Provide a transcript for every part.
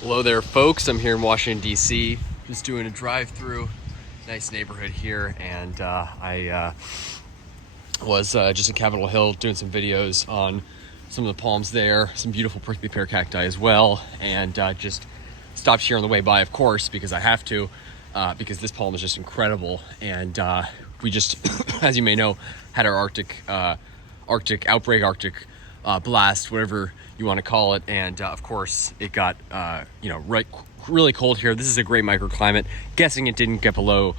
Hello there, folks. I'm here in Washington, D.C. Just doing a drive-through. Nice neighborhood here, and I was just at Capitol Hill doing some videos on some of the palms there, some beautiful prickly pear cacti as well, and just stopped here on the way by, of course, because I have to, because this palm is just incredible. And we just, as you may know, had our Arctic outbreak, Arctic blast, whatever you want to call it, and of course it got really cold here. This is a great microclimate. Guessing it didn't get below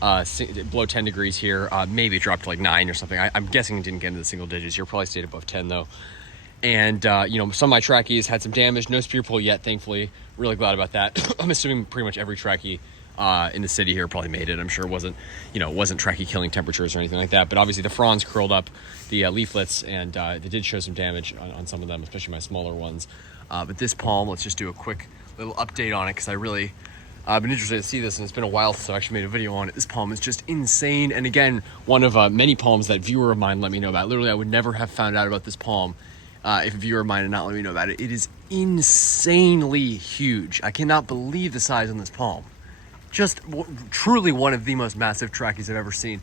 10 degrees here. Maybe it dropped to like 9 or something. I'm guessing it didn't get into the single digits here. Probably stayed above 10 though. And some of my trackies had some damage. No spear pull yet, thankfully. Really glad about that. I'm assuming pretty much every trachea in the city here probably made it. I'm sure it wasn't trachea killing temperatures or anything like that. But obviously the fronds curled up the leaflets, and they did show some damage on some of them, especially my smaller ones. But this palm, let's just do a quick little update on it, because I've been interested to see this, and it's been a while since I actually made a video on it. This palm is just insane. And again, one of many palms that viewer of mine let me know about. Literally, I would never have found out about this palm if a viewer of mine had not let me know about it. It is insanely huge. I cannot believe the size on this palm. Just truly one of the most massive tracheas I've ever seen.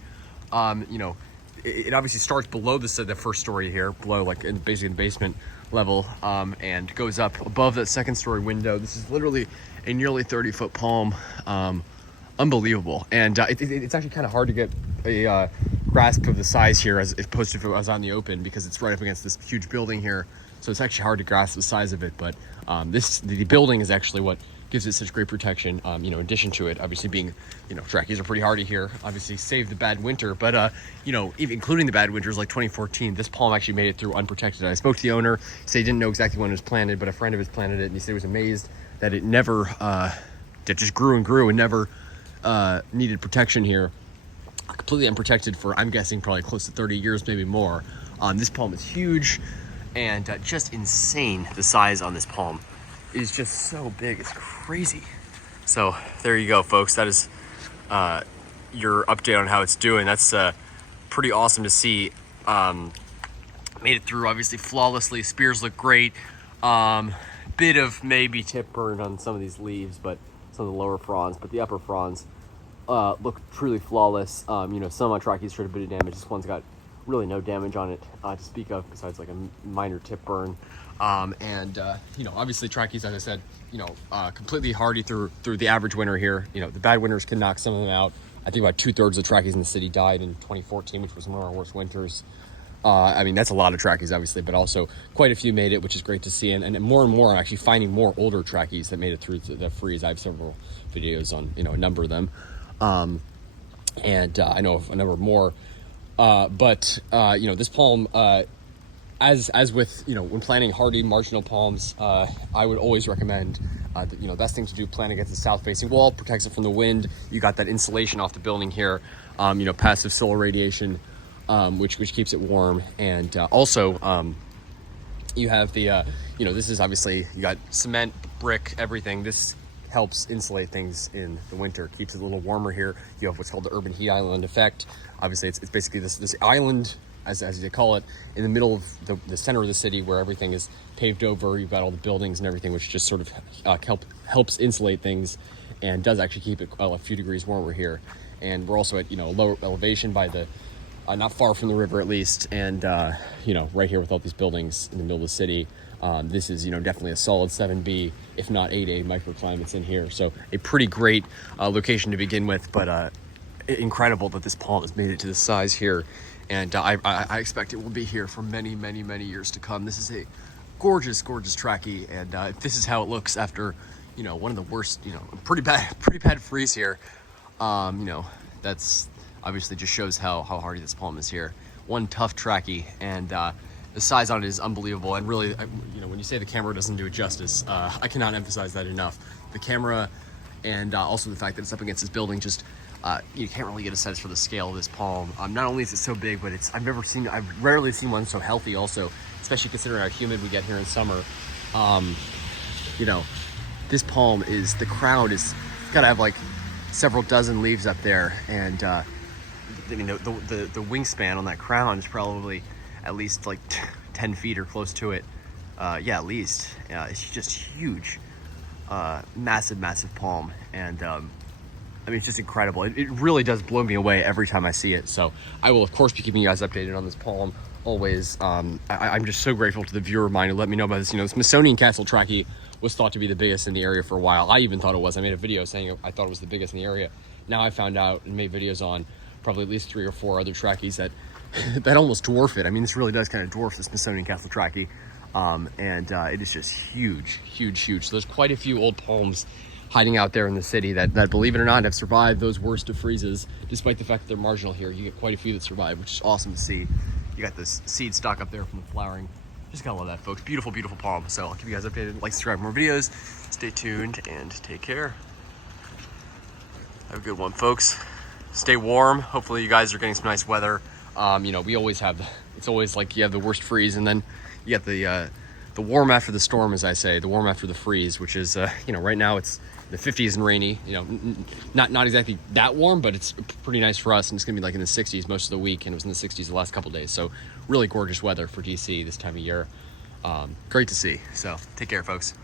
It obviously starts below the first story here, below basically the basement level, and goes up above that second story window. This is literally a nearly 30-foot palm. Unbelievable. And it's actually kind of hard to get a grasp of the size here as opposed to if I was out in the open, because it's right up against this huge building here. So it's actually hard to grasp the size of it. But the building is actually what gives it such great protection. In addition to it, obviously being, tracheas are pretty hardy here. Obviously saved the bad winter, but even including the bad winters like 2014, this palm actually made it through unprotected. I spoke to the owner. He said he didn't know exactly when it was planted, but a friend of his planted it, and he said he was amazed that it never, that just grew and grew and never needed protection here. Completely unprotected for, I'm guessing, probably close to 30 years, maybe more. This palm is huge, and just insane. The size on this palm is just so big, it's crazy. So there you go, folks. That is your update on how it's doing. That's pretty awesome to see. Made it through obviously flawlessly. Spears look great. Bit of maybe tip burn on some of these leaves, but some of the lower fronds, but the upper fronds look truly flawless. Some of my tracheas showed a bit of damage. This one's got really no damage on it to speak of, besides like a minor tip burn. Obviously tracheas, as I said, completely hardy through the average winter here. The bad winters can knock some of them out. I think about 2/3 of the tracheas in the city died in 2014, which was one of our worst winters. That's a lot of tracheas, obviously, but also quite a few made it, which is great to see. And more and more, I'm actually finding more older tracheas that made it through the freeze. I have several videos on, a number of them. I know of a number more. This palm, as with, when planting hardy marginal palms, I would always recommend, the best thing to do, plant against the south-facing wall, protects it from the wind. You got that insulation off the building here, passive solar radiation, which keeps it warm. And also, you have the, this is obviously, you got cement, brick, everything. This helps insulate things in the winter, keeps it a little warmer here. You have what's called the urban heat island effect. Obviously, it's basically this island, as they call it, in the middle of the center of the city, where everything is paved over. You've got all the buildings and everything, which just sort of helps insulate things, and does actually keep it a few degrees warmer here. And we're also at lower elevation by the not far from the river, at least, and right here with all these buildings in the middle of the city. This is definitely a solid 7B, if not 8A microclimates in here. So a pretty great location to begin with, but incredible that this palm has made it to this size here. And I expect it will be here for many, many, many years to come. This is a gorgeous, gorgeous trachea, and if this is how it looks after, one of the worst, pretty bad freeze here, that's obviously just shows how hardy this palm is here. One tough trachea, and the size on it is unbelievable. And really, when you say the camera doesn't do it justice, I cannot emphasize that enough. The camera, and also the fact that it's up against this building, just you can't really get a sense for the scale of this palm. Not only is it so big, but I've rarely seen one so healthy also, especially considering how humid we get here in summer. This palm the crown is gotta have like several dozen leaves up there, and the wingspan on that crown is probably at least like 10 feet or close to it. At least. It's just huge. massive palm. And I mean, it's just incredible. It really does blow me away every time I see it. So I will, of course, be keeping you guys updated on this palm always. I'm just so grateful to the viewer of mine who let me know about this. You know, Smithsonian Castle Trachy was thought to be the biggest in the area for a while. I even thought it was. I made a video saying I thought it was the biggest in the area. Now I found out and made videos on probably at least 3 or 4 other trachys that that almost dwarf it. I mean, this really does kind of dwarf the Smithsonian Castle Trachy. It is just huge. So there's quite a few old palms hiding out there in the city that believe it or not, have survived those worst of freezes, despite the fact that they're marginal here. You get quite a few that survive, which is awesome to see. You got this seed stock up there from the flowering. Just gotta love that, folks. Beautiful palm. So I'll keep you guys updated. Like, subscribe for more videos. Stay tuned and take care. Have a good one, folks. Stay warm. Hopefully you guys are getting some nice weather. You know, we always have, it's always like you have the worst freeze, and then you get the warm after the storm, as I say, the warm after the freeze, which is, you know, right now it's the 50s and rainy, you know, not exactly that warm, but it's pretty nice for us. And it's gonna be like in the 60s most of the week. And it was in the 60s the last couple days. So really gorgeous weather for DC this time of year. Great to see. So take care, folks.